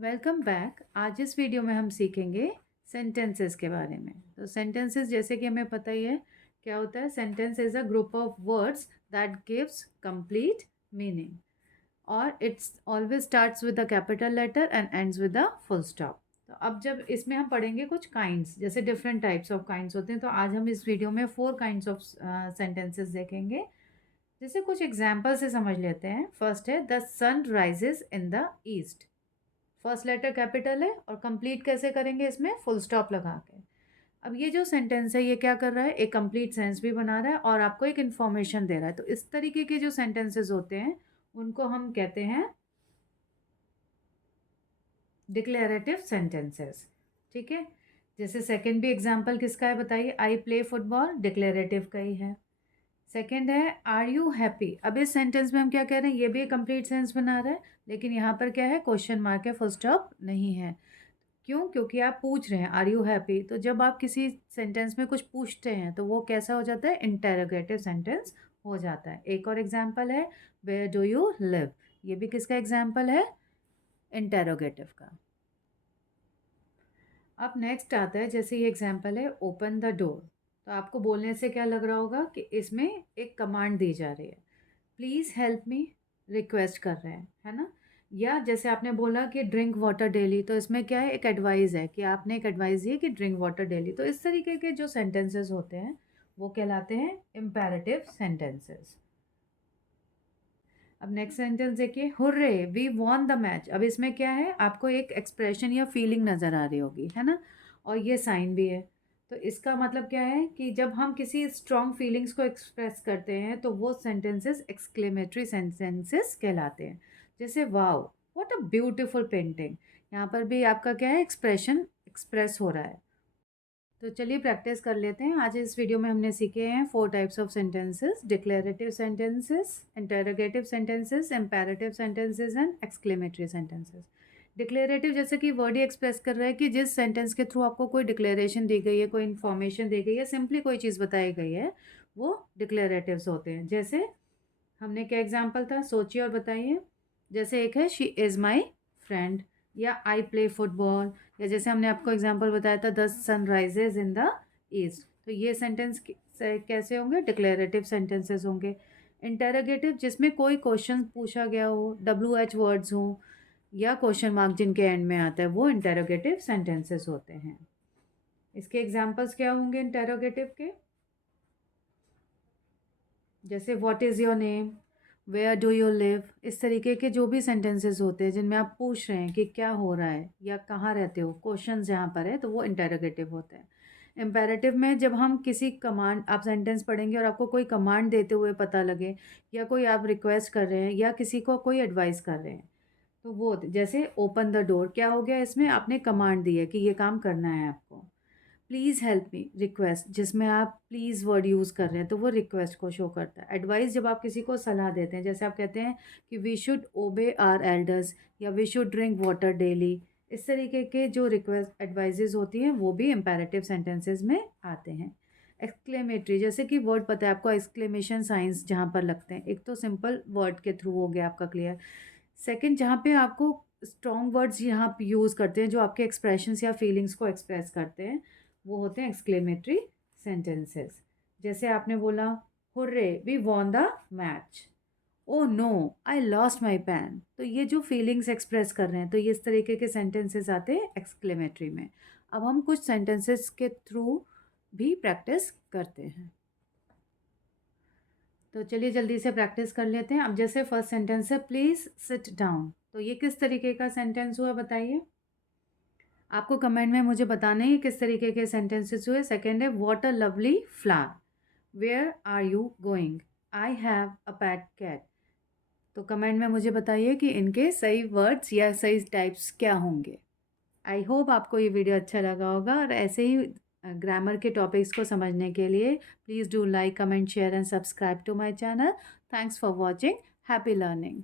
Welcome back. आज इस video में हम सीखेंगे सेंटेंसेस के बारे में। तो सेंटेंसेस जैसे कि हमें पता ही है क्या होता है। Sentence is a group of words that gives complete meaning और it's always starts with a capital letter and ends with a full stop. तो अब जब इसमें हम पढ़ेंगे कुछ काइंड्स, जैसे डिफरेंट टाइप्स ऑफ काइंड्स होते हैं, तो आज हम इस वीडियो में 4 काइंड्स ऑफ सेंटेंसेस देखेंगे। जैसे कुछ एग्जाम्पल से समझ लेते हैं। फर्स्ट है the sun rises in the east. First letter capital है और कंप्लीट कैसे करेंगे, इसमें फुल स्टॉप लगा के। अब ये जो सेंटेंस है ये क्या कर रहा है, एक कंप्लीट सेंस भी बना रहा है और आपको एक इन्फॉर्मेशन दे रहा है। तो इस तरीके के जो सेंटेंसेस होते हैं उनको हम कहते हैं डिक्लेरेटिव सेंटेंसेस। ठीक है। जैसे सेकंड भी एग्जांपल किसका है बताइए, आई प्ले फुटबॉल, डिक्लेरेटिव का ही है। सेकंड है आर यू हैप्पी। अब इस सेंटेंस में हम क्या कह रहे हैं, ये भी एक कंप्लीट सेंस बना रहा है, लेकिन यहाँ पर क्या है, क्वेश्चन मार्क है, फुल स्टॉप नहीं है। क्यों? क्योंकि आप पूछ रहे हैं आर यू हैप्पी। तो जब आप किसी सेंटेंस में कुछ पूछते हैं तो वो कैसा हो जाता है, इंटेरोगेटिव सेंटेंस हो जाता है। एक और एग्जांपल है वेयर डू यू लिव। ये भी किसका एग्जांपल है, इंटेरोगेटिव का। अब नेक्स्ट आता है, जैसे ये एग्जांपल है ओपन द डोर। तो आपको बोलने से क्या लग रहा होगा कि इसमें एक कमांड दी जा रही है, प्लीज़ हेल्प मी, रिक्वेस्ट कर रहे हैं, है ना। या जैसे आपने बोला कि ड्रिंक वाटर डेली, तो इसमें क्या है, एक एडवाइस है कि आपने एक एडवाइस दी है कि ड्रिंक वाटर डेली। तो इस तरीके के जो सेंटेंसेस होते हैं वो कहलाते हैं इम्पेरेटिव सेंटेंसेस। अब नेक्स्ट सेंटेंस देखिए, hurray we won the match. अब इसमें क्या है, आपको एक एक्सप्रेशन या फीलिंग नज़र आ रही होगी, है ना, और ये साइन भी है। तो इसका मतलब क्या है कि जब हम किसी स्ट्रॉन्ग फीलिंग्स को एक्सप्रेस करते हैं तो वो सेंटेंसेस एक्सक्लेमेटरी सेंटेंसेस कहलाते हैं। जैसे wow what a beautiful painting. यहाँ पर भी आपका क्या है, एक्सप्रेशन एक्सप्रेस हो रहा है। तो चलिए प्रैक्टिस कर लेते हैं। आज इस वीडियो में हमने सीखे हैं 4 types of sentences, declarative sentences, interrogative sentences, imperative sentences and exclamatory sentences. Declarative जैसे कि वर्ड ही एक्सप्रेस कर रहा है कि जिस सेंटेंस के थ्रू आपको कोई डिक्लेरेशन दी गई है, कोई इन्फॉर्मेशन दी गई है, सिंपली कोई चीज़ बताई गई है, वो डिक्लेरेटिव्स होते हैं। जैसे हमने क्या एग्जाम्पल था, सोचिए और बताइए। जैसे एक है शी इज़ माई फ्रेंड, या आई प्ले फुटबॉल, या जैसे हमने आपको एग्जांपल बताया था the sun rises in the east. तो ये सेंटेंस कैसे होंगे, डिक्लेरेटिव सेंटेंसेस होंगे। इंटेरोगेटिव जिसमें कोई क्वेश्चन पूछा गया हो, WH वर्ड्स हों या क्वेश्चन मार्क जिनके एंड में आता है, वो इंटेरोगेटिव सेंटेंसेस होते हैं। इसके एग्जांपल्स क्या होंगे इंटेरोगेटिव के, जैसे what is your name, where do you live. इस तरीके के जो भी सेंटेंसेस होते हैं जिनमें आप पूछ रहे हैं कि क्या हो रहा है या कहाँ रहते हो, क्वेश्चन जहाँ पर है, तो वो इंटेरोगेटिव होते हैं। इम्पेरेटिव में जब हम किसी कमांड, आप सेंटेंस पढ़ेंगे और आपको कोई कमांड देते हुए पता लगे, या कोई आप रिक्वेस्ट कर रहे हैं या किसी को कोई एडवाइस कर रहे हैं, तो वो जैसे ओपन द डोर, क्या हो गया, इसमें आपने कमांड दी है कि ये काम करना है आपको। प्लीज़ हेल्प मी, रिक्वेस्ट जिसमें आप प्लीज़ वर्ड यूज़ कर रहे हैं तो वो रिक्वेस्ट को शो करता है। एडवाइस जब आप किसी को सलाह देते हैं, जैसे आप कहते हैं कि we should obey our elders या we should drink water daily. इस तरीके के जो रिक्वेस्ट एडवाइजेज होती हैं वो भी इम्पेरेटिव सेंटेंसेस में आते हैं। एक्सक्लेमेटरी, जैसे कि वर्ड पता है आपको, एक्सक्लेमेशन साइंस जहाँ पर लगते हैं, एक तो सिंपल वर्ड के थ्रू हो गया आपका क्लियर। सेकंड, जहाँ पे आपको स्ट्रॉन्ग वर्ड्स यहाँ पे यूज़ करते हैं जो आपके एक्सप्रेशंस या फीलिंग्स को एक्सप्रेस करते हैं, वो होते हैं एक्सक्लेमेटरी सेंटेंसेस। जैसे आपने बोला hurray we won the match, oh no I lost my pen. तो ये जो फीलिंग्स एक्सप्रेस कर रहे हैं, तो ये इस तरीके के सेंटेंसेस आते हैं एक्सक्लेमेटरी में। अब हम कुछ सेंटेंसेस के थ्रू भी प्रैक्टिस करते हैं। तो चलिए जल्दी से प्रैक्टिस कर लेते हैं। अब जैसे फर्स्ट सेंटेंस है प्लीज़ सिट डाउन, तो ये किस तरीके का सेंटेंस हुआ बताइए। आपको कमेंट में मुझे बताना है किस तरीके के सेंटेंसेस हुए। सेकंड है what a lovely flower, where are you going, I have a pet cat. तो कमेंट में मुझे बताइए कि इनके सही वर्ड्स या सही टाइप्स क्या होंगे। आई होप आपको ये वीडियो अच्छा लगा होगा, और ऐसे ही ग्रामर के टॉपिक्स को समझने के लिए please do like, comment, share and subscribe to my channel. Thanks for watching, happy learning.